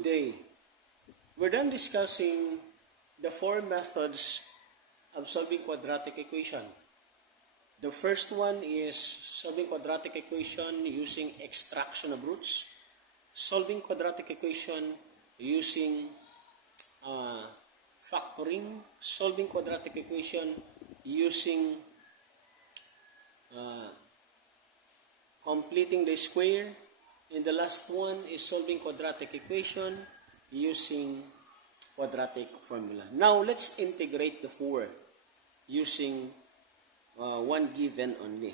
Good day. We're done discussing the four methods of solving quadratic equation. The first one is solving quadratic equation using extraction of roots, solving quadratic equation using factoring, solving quadratic equation using completing the square, and the last one is solving quadratic equation using quadratic formula. Now, let's integrate the four using one given only.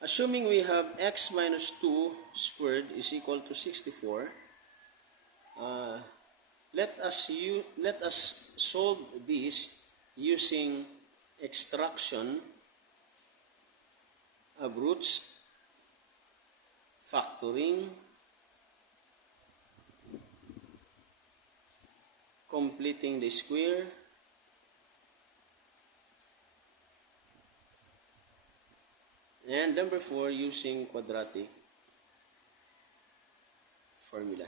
Assuming we have x minus 2 squared is equal to 64, let us solve this using extraction of roots, factoring, completing the square, and number 4, using quadratic formula.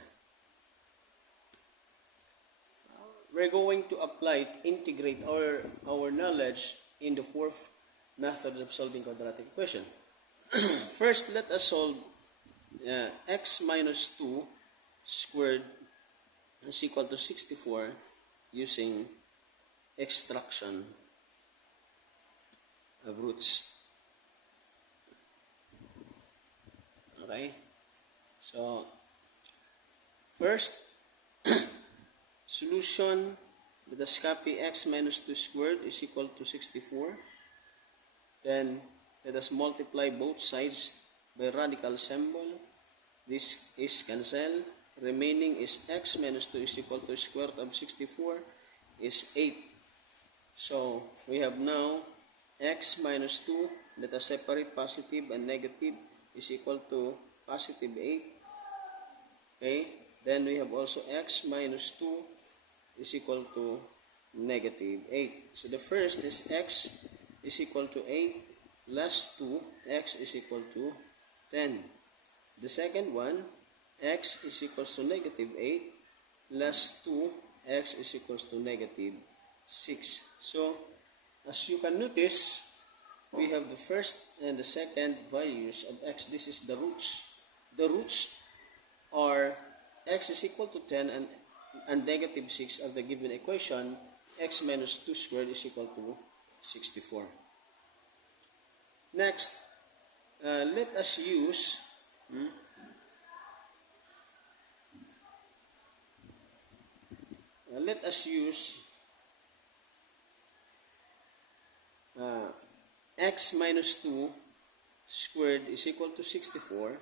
We're going to apply, integrate our knowledge in the fourth method of solving quadratic equation. First, let us solve x minus 2 squared is equal to 64 using extraction of roots. Okay, so first, solution, let us copy x minus 2 squared is equal to 64. Then let us multiply both sides by radical symbol. This is cancel. Remaining is x minus 2 is equal to square root of 64 is 8. So we have now x minus 2. Let us separate positive and negative is equal to positive 8. Okay. Then we have also x minus 2 is equal to negative 8. So the first is x is equal to 8 plus 2, x is equal to 10. The second one, x is equals to negative 8 plus 2, x is equals to negative 6. So, as you can notice, we have the first and the second values of x. This is the roots. The roots are x is equal to 10 and negative 6 of the given equation. X minus 2 squared is equal to 64. Next, let us use x minus 2 squared is equal to 64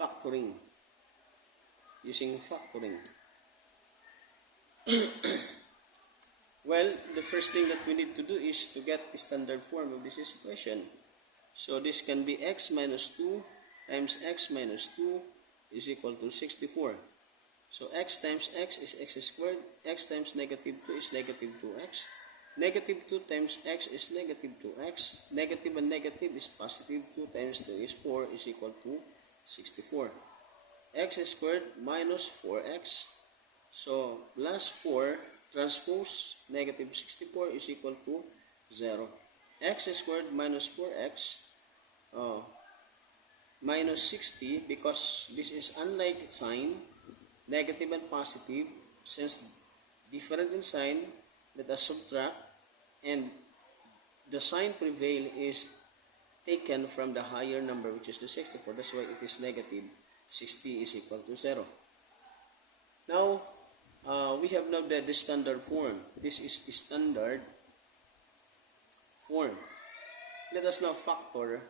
factoring, using factoring. Well, the first thing that we need to do is to get the standard form of this equation. So this can be x minus 2 times x minus 2 is equal to 64. So x times x is x squared, x times negative 2 is negative 2x. Negative 2 times x is negative 2x. Negative and negative is positive. 2 times 2 is 4 is equal to 64. X squared minus 4x. So plus 4 transpose negative 64 is equal to 0. X squared minus 4x minus 60, because this is unlike sign, negative and positive, since different in sign, let us subtract, and the sign prevail is taken from the higher number, which is the 64. That's why it is negative 60 is equal to 0. Now, we have now the standard form. This is standard form. Let us now factor.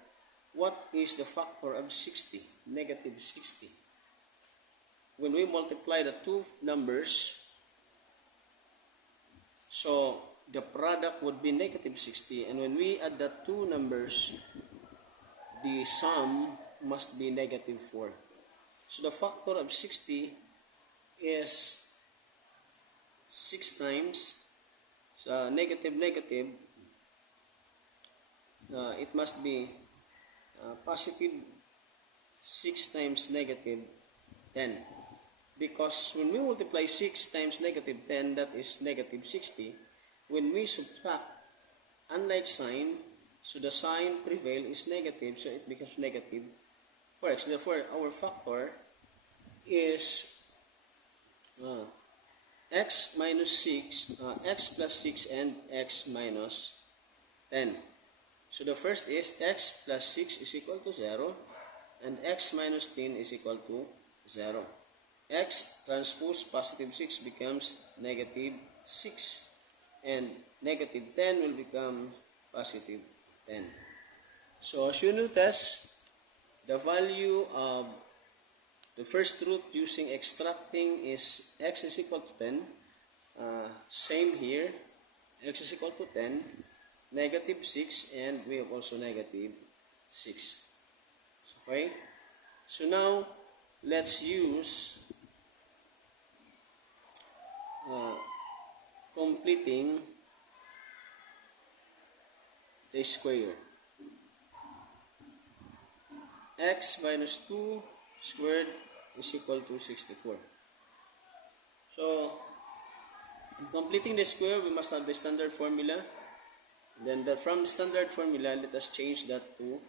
What is the factor of 60? Negative 60. When we multiply the two numbers, so the product would be negative 60. And when we add the two numbers, the sum must be negative 4. So the factor of 60 is 6 times, so negative, it must be positive 6 times negative 10. Because when we multiply 6 times negative 10, that is negative 60. When we subtract, unlike sign, so the sign prevail is negative, so it becomes negative 4x. Therefore, our factor is x minus 6, x plus 6 and x minus 10. So the first is x plus 6 is equal to 0 and x minus 10 is equal to 0. X transpose positive 6 becomes negative 6 and negative 10 will become positive 10. So as you notice, the value of the first root using extracting is x is equal to 10. Same here, x is equal to 10, negative 6, and we have also negative 6. Okay? So now, let's use completing the square. X minus 2 squared is equal to 64. So, in completing the square, we must have the standard formula. Then from the standard formula, let us change that to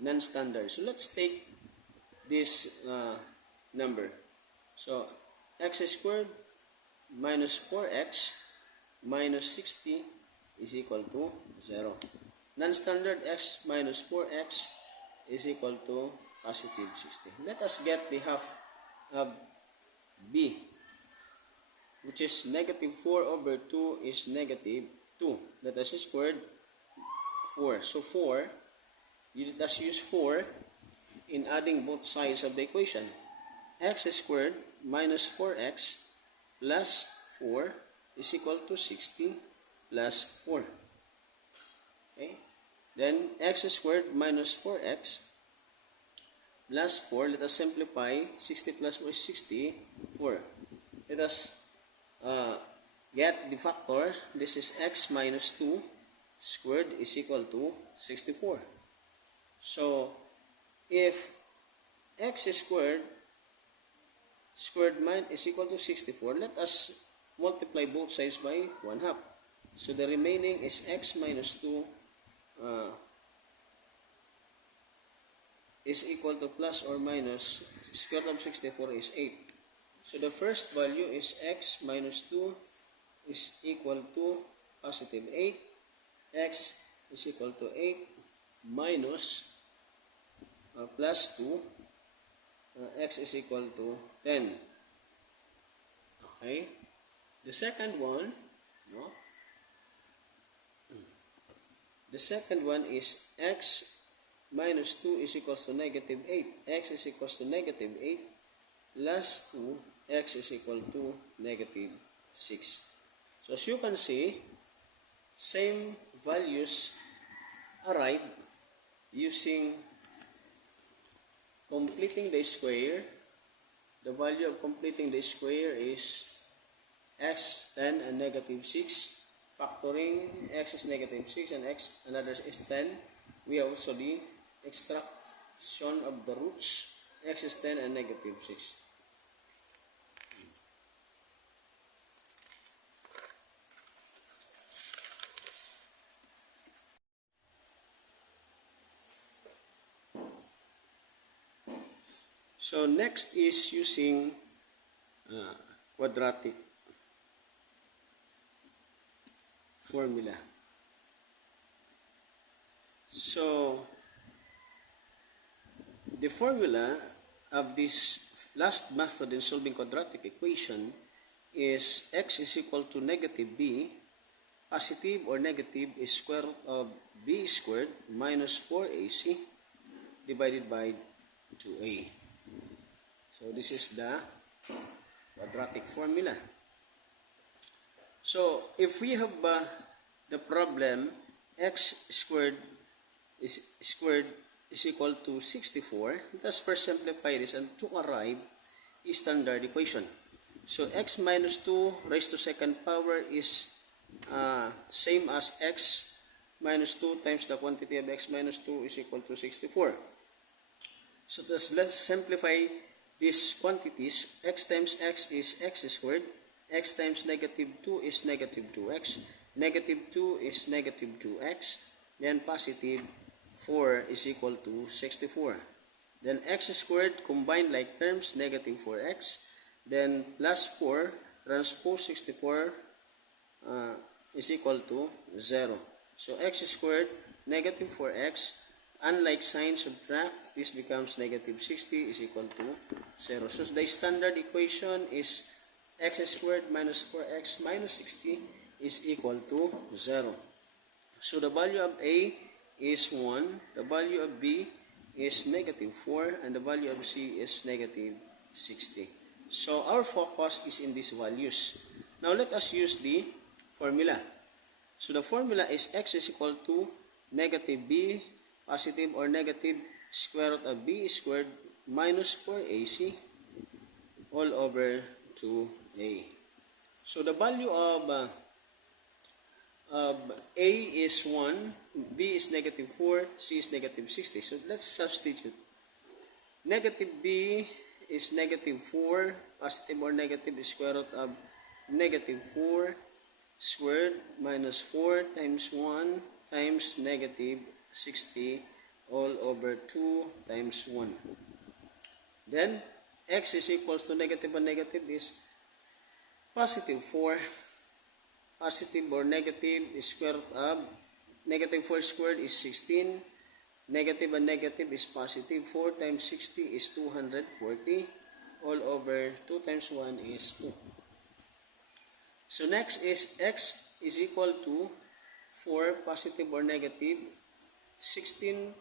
non-standard. So, let's take this number. So, x squared minus 4x minus 60 is equal to 0. Non-standard x minus 4x is equal to positive 60. Let us get the half of b, which is negative 4 over 2 is negative 2. Let us squared 4. So 4, let us use 4 in adding both sides of the equation. X squared minus 4x plus 4 is equal to 60 plus 4. Okay? Then x squared minus 4x plus 4, let us simplify. 60 plus 4 is 64. Let us get the factor. This is x minus 2 squared is equal to 64. So, if x squared is equal to 64, let us multiply both sides by 1/2. So, the remaining is x minus 2 is equal to plus or minus square root of 64 is 8. So the first value is x minus 2 is equal to positive 8. X is equal to 8 minus plus 2. X is equal to 10. Okay. The second one, no? The second one is x minus 2 is equals to negative 8. X is equals to negative 8 plus 2. X is equal to negative 6. So as you can see, same values arrive using completing the square. The value of completing the square is x 10 and negative 6. Factoring, x is negative 6 and x another is 10. We have also the extraction of the roots. X is 10 and negative 6. So next is using quadratic formula. So the formula of this last method in solving quadratic equation is x is equal to negative b. Positive or negative is square root of b squared minus 4ac divided by 2a. So this is the quadratic formula. So if we have the problem x squared is equal to 64, let us first simplify this and to arrive a standard equation. So x minus 2 raised to second power is same as x minus 2 times the quantity of x minus 2 is equal to 64. So let's simplify these quantities, x times x is x squared, x times negative 2 is negative 2x, negative 2 is negative 2x, then positive 4 is equal to 64. Then x squared combined like terms, negative 4x, then plus 4 transpose 64 is equal to 0. So x squared, negative 4x, unlike sign subtract, this becomes negative 60 is equal to 0. So the standard equation is x squared minus 4x minus 60 is equal to 0. So the value of A is 1, the value of B is negative 4, and the value of C is negative 60. So our focus is in these values. Now let us use the formula. So the formula is x is equal to negative b, positive or negative square root of b squared minus 4ac all over 2a. So the value of a is 1, b is negative 4, c is negative 60. So let's substitute. Negative b is negative 4, positive or negative square root of negative 4 squared minus 4 times 1 times negative 60 all over 2 times 1. Then x is equals to negative and negative is positive 4. Positive or negative is square root of negative 4 squared is 16. Negative and negative is positive. 4 times 60 is 240. All over 2 times 1 is 2. So next is x is equal to 4 positive or negative. 16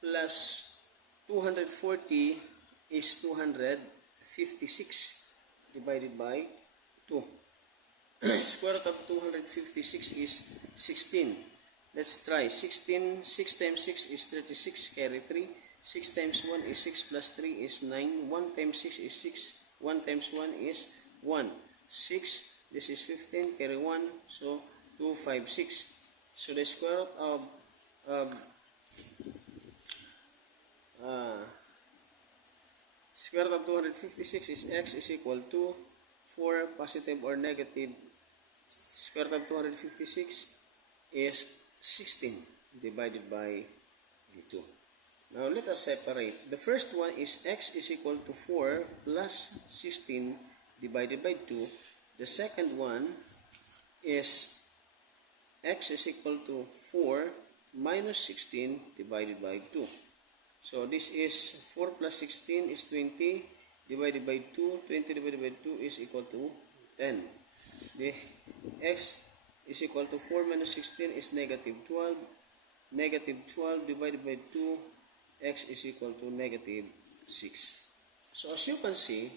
plus 240 is 256 divided by 2. Square root of 256 is 16. Let's try. 16, 6 times 6 is 36, carry 3. 6 times 1 is 6 plus 3 is 9. 1 times 6 is 6. 1 times 1 is 1. 6, this is 15, carry 1. So, 2, 5, 6. So, the square root of square root of 256 is x is equal to 4 positive or negative square root of 256 is 16 divided by 2. Now let us separate. The first one is x is equal to 4 plus 16 divided by 2. The second one is x is equal to 4 minus 16 divided by 2. So this is 4 plus 16 is 20 divided by 2. 20 divided by 2 is equal to 10. The x is equal to 4 minus 16 is negative 12. Negative 12 divided by 2, x is equal to negative 6. So as you can see,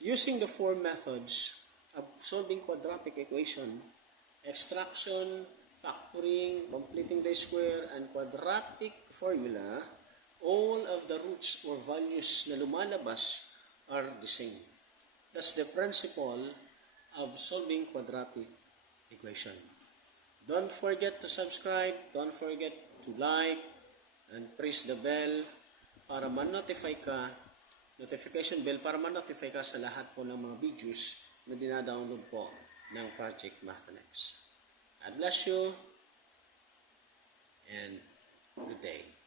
using the four methods of solving quadratic equation, extraction, factoring, completing the square, and quadratic formula, all of the roots or values na lumalabas are the same. That's the principle of solving quadratic equation. Don't forget to subscribe, don't forget to like, and press the bell para ma-notify ka, notification bell para ma-notify ka sa lahat po ng mga videos na dinadownload po ng Project Mathematics. God bless you and good day.